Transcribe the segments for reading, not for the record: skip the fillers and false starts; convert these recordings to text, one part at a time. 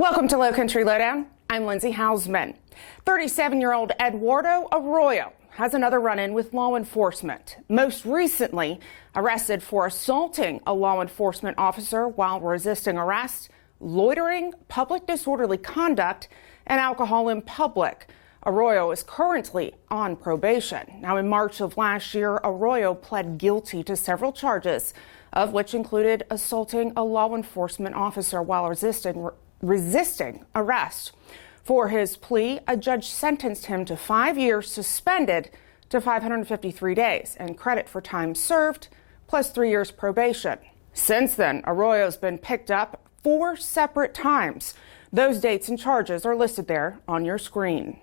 Welcome to Lowcountry Lowdown. I'm Lindsay Hausman. 37-year-old Eduardo Arroyo has another run-in with law enforcement. Most recently, arrested for assaulting a law enforcement officer while resisting arrest, loitering, public disorderly conduct, and alcohol in public. Arroyo is currently on probation. Now, in March of last year, Arroyo pled guilty to several charges, of which included assaulting a law enforcement officer while resisting arrest. For his plea, a judge sentenced him to 5 years suspended to 553 days and credit for time served, plus 3 years probation. Since then, Arroyo's been picked up 4 separate times. Those dates and charges are listed there on your screen.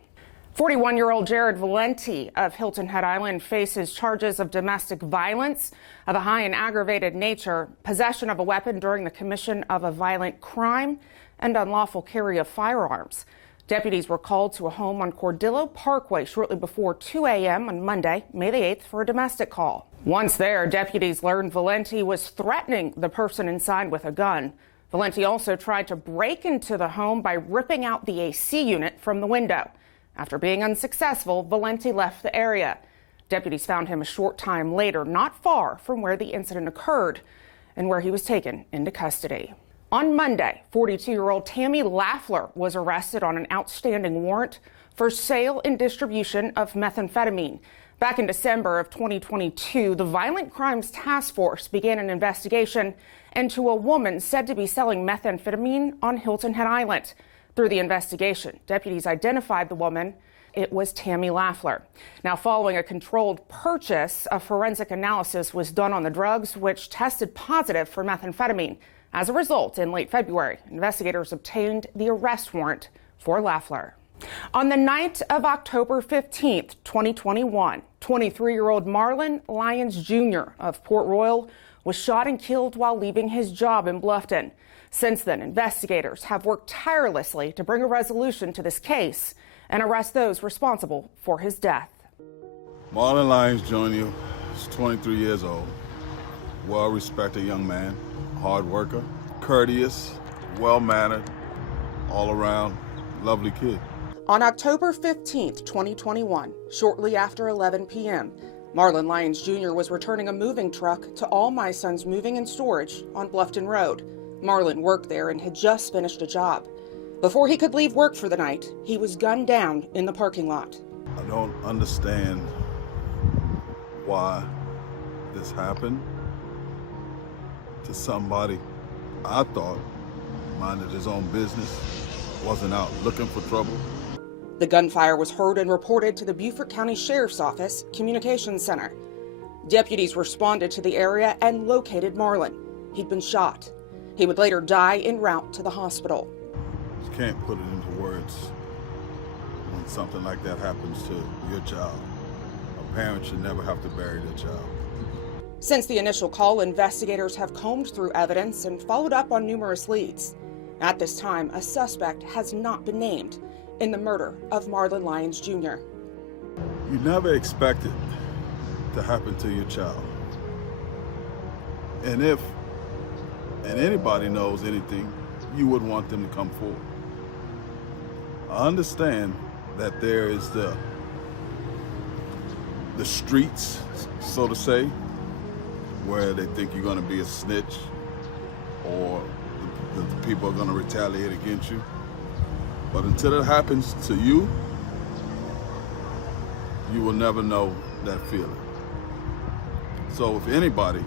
41-year-old Jared Valenti of Hilton Head Island faces charges of domestic violence of a high and aggravated nature, possession of a weapon during the commission of a violent crime, and unlawful carry of firearms. Deputies were called to a home on Cordillo Parkway shortly before 2 a.m. on Monday, May the 8th, for a domestic call. Once there, deputies learned Valenti was threatening the person inside with a gun. Valenti also tried to break into the home by ripping out the AC unit from the window. After being unsuccessful, Valenti left the area. Deputies found him a short time later, not far from where the incident occurred, and where he was taken into custody. On Monday, 42-year-old Tammy Lafler was arrested on an outstanding warrant for sale and distribution of methamphetamine. Back in December of 2022, the Violent Crimes Task Force began an investigation into a woman said to be selling methamphetamine on Hilton Head Island. Through the investigation, deputies identified the woman. It was Tammy Lafler. Now, following a controlled purchase, a forensic analysis was done on the drugs, which tested positive for methamphetamine. As a result, in late February, investigators obtained the arrest warrant for Lafler. On the night of October 15th, 2021, 23-year-old Marlon Lyons Jr. of Port Royal was shot and killed while leaving his job in Bluffton. Since then, investigators have worked tirelessly to bring a resolution to this case and arrest those responsible for his death. Marlon Lyons Jr. is 23 years old, well-respected young man, hard worker, courteous, well-mannered, all-around, lovely kid. On October 15th, 2021, shortly after 11 p.m., Marlon Lyons Jr. was returning a moving truck to All My Sons Moving and Storage on Bluffton Road. Marlon worked there and had just finished a job. Before he could leave work for the night, he was gunned down in the parking lot. I don't understand why this happened to somebody I thought minded his own business, wasn't out looking for trouble. The gunfire was heard and reported to the Beaufort County Sheriff's Office Communications Center. Deputies responded to the area and located Marlon. He'd been shot. He would later die en route to the hospital. You can't put it into words when something like that happens to your child. A parent should never have to bury their child. Since the initial call, investigators have combed through evidence and followed up on numerous leads. At this time, a suspect has not been named in the murder of Marlon Lyons Jr. You never expect it to happen to your child. And if anybody knows anything, you would want them to come forward. I understand that there is the streets, so to say, where they think you're going to be a snitch or the people are going to retaliate against you. But until it happens to you, you will never know that feeling. So if anybody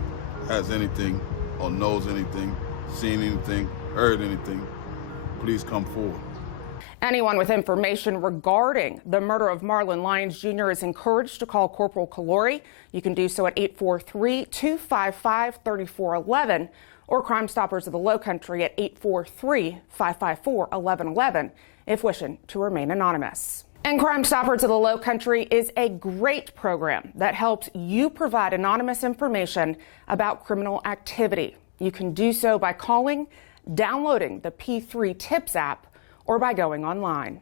has anything or knows anything, seen anything, heard anything, please come forward. Anyone with information regarding the murder of Marlon Lyons Jr. is encouraged to call Corporal Calori. You can do so at 843-255-3411 or Crime Stoppers of the Lowcountry at 843-554-1111 if wishing to remain anonymous. And Crime Stoppers of the Lowcountry is a great program that helps you provide anonymous information about criminal activity. You can do so by calling, downloading the P3 Tips app, or by going online.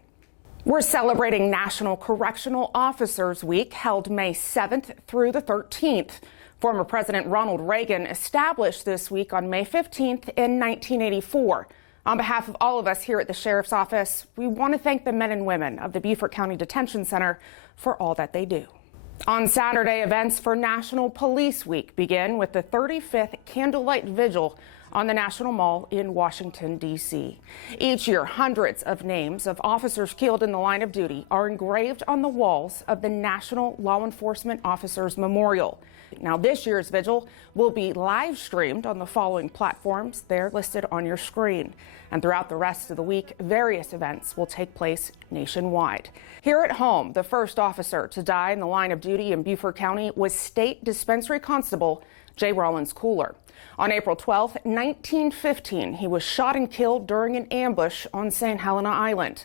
We're celebrating National Correctional Officers Week, held May 7th through the 13th. Former President Ronald Reagan established this week on May 15th in 1984. On behalf of all of us here at the Sheriff's Office, we want to thank the men and women of the Beaufort County Detention Center for all that they do. On Saturday, events for National Police Week begin with the 35th Candlelight Vigil on the National Mall in Washington, D.C. Each year, hundreds of names of officers killed in the line of duty are engraved on the walls of the National Law Enforcement Officers Memorial. Now, this year's vigil will be live streamed on the following platforms. They're listed on your screen. And throughout the rest of the week, various events will take place nationwide. Here at home, the first officer to die in the line of duty in Beaufort County was State Dispensary Constable J. Rollins Cooler. On April 12, 1915, he was shot and killed during an ambush on St. Helena Island.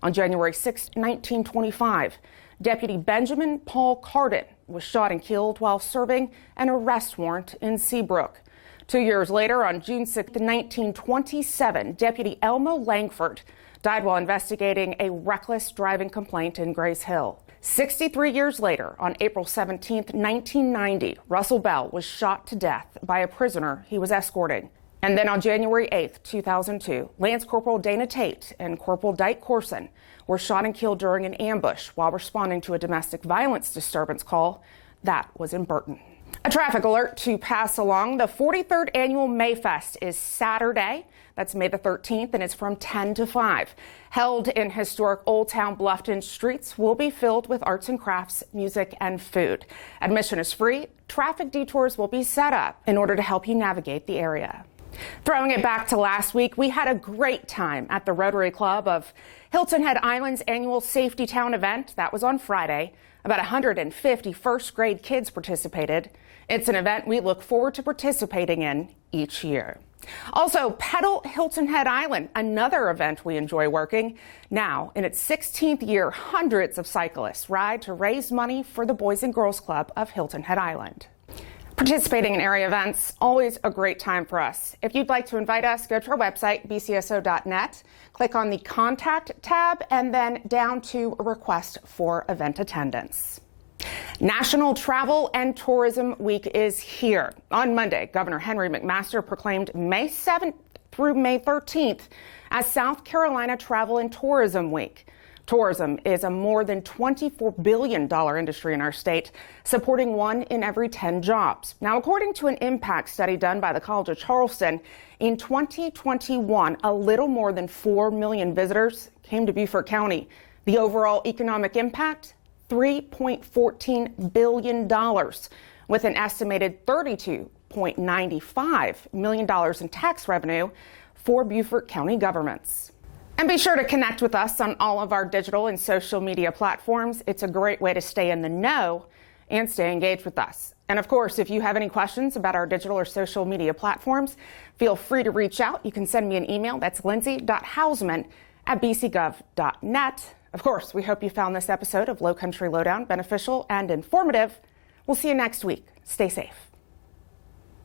On January 6, 1925, Deputy Benjamin Paul Cardin was shot and killed while serving an arrest warrant in Seabrook. 2 years later, on June 6, 1927, Deputy Elmo Langford died while investigating a reckless driving complaint in Grays Hill. 63 years later, on April 17, 1990, Russell Bell was shot to death by a prisoner he was escorting. And then on January 8, 2002, Lance Corporal Dana Tate and Corporal Dyke Corson were shot and killed during an ambush while responding to a domestic violence disturbance call. That was in Burton. A traffic alert to pass along. The 43rd Annual Mayfest is Saturday. That's May the 13th, and it's from 10 to 5. Held in historic Old Town Bluffton, streets will be filled with arts and crafts, music, and food. Admission is free. Traffic detours will be set up in order to help you navigate the area. Throwing it back to last week, we had a great time at the Rotary Club of Hilton Head Island's annual Safety Town event. That was on Friday. About 150 first grade kids participated. It's an event we look forward to participating in each year. Also, Pedal Hilton Head Island, another event we enjoy working. Now, in its 16th year, hundreds of cyclists ride to raise money for the Boys and Girls Club of Hilton Head Island. Participating in area events, always a great time for us. If you'd like to invite us, go to our website, bcso.net, click on the Contact tab, and then down to Request for Event Attendance. National Travel and Tourism Week is here. On Monday, Governor Henry McMaster proclaimed May 7th through May 13th as South Carolina Travel and Tourism Week. Tourism is a more than $24 billion industry in our state, supporting 1 in every 10 jobs. Now, according to an impact study done by the College of Charleston, in 2021, a little more than 4 million visitors came to Beaufort County. The overall economic impact, $3.14 billion, with an estimated $32.95 million in tax revenue for Beaufort County governments. And be sure to connect with us on all of our digital and social media platforms. It's a great way to stay in the know and stay engaged with us. And of course, if you have any questions about our digital or social media platforms, feel free to reach out. You can send me an email. That's lindsay.hausman@bcgov.net. Of course, we hope you found this episode of Lowcountry Lowdown beneficial and informative. We'll see you next week. Stay safe.